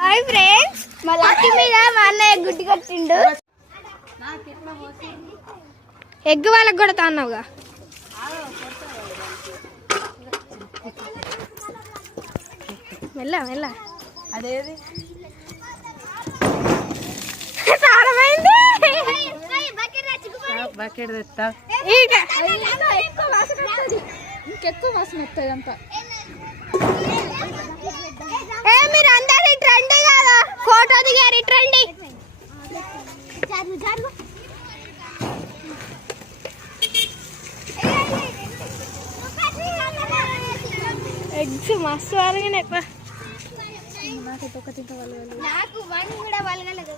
Hi friends మా lucky మీద మా అన్నయ్య గుడ్డి కట్టిండు. ఎగ్ వాళ్ళకి కూడా తాన్నావుగా? మెల్ల మెల్ల. అదేది? సారమైంది. బకెట్ తెస్తా. ఇంకెక్కువ వాసన వస్తాయి అంతా. ఎగ్స్ మస్తు వలగనే నాకు వన్ కూడా వలగలేదు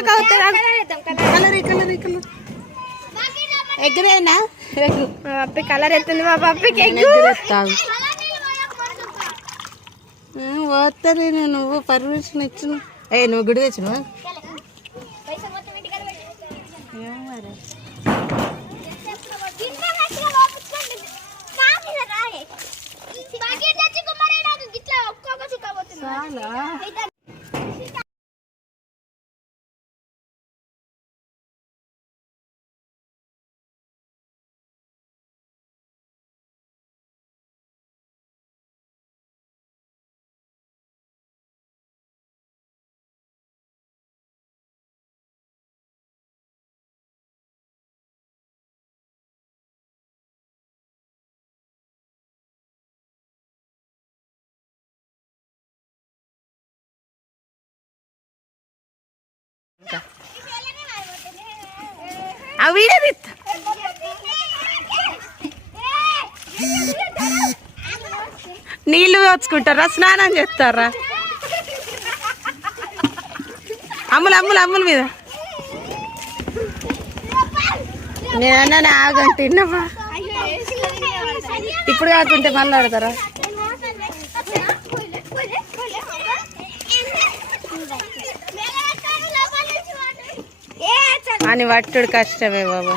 కలర్ కలర్ కలర్ ఎగ్గరేనా పప్పి కలర్ ఎత్తుంది మా పప్పికి ఎగ్గరేస్తావు పోతారు నువ్వు పర్మిషన్ ఇచ్చిన. ఏ నువ్వు గుడి తెచ్చిన చాలా తీస్తా నీళ్ళు వచ్చుకుంటారా స్నానం చేస్తారా? అమ్ములు అమ్ములు అమ్ముల మీద. నేనన్నా ఆగంటే తిన్నవా? ఇప్పుడు కాకుంటే మళ్ళీ ఆడతారా? కానీ పట్టుడు కష్టమే బాబా.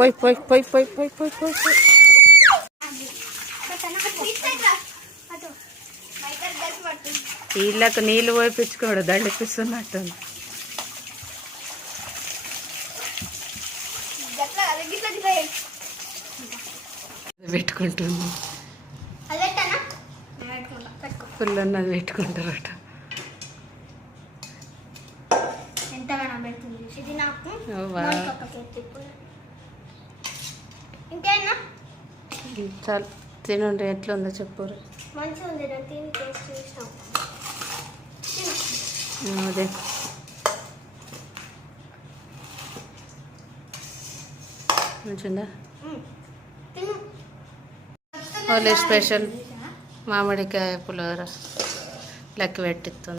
Foi, foi, foi, foi, foi, foi, foi. foi. వీళ్ళకు నీళ్ళు పోయిపించుకోడు దండిపిస్తున్నట్టుంది పెట్టుకుంటుంది ఫుల్ ఉన్నది పెట్టుకుంటారట ఎంత ఇంకేనా? చాలు తినండి ఎట్లా ఉందో చెప్పు. మంచిగా ఉంది నేను తిని టేస్ట్ చూసినాం అదే. మంచిగా ఓన్లీ స్పెషల్ మామిడికాయ పులిహోర లెక్క పెట్టిస్తుంది.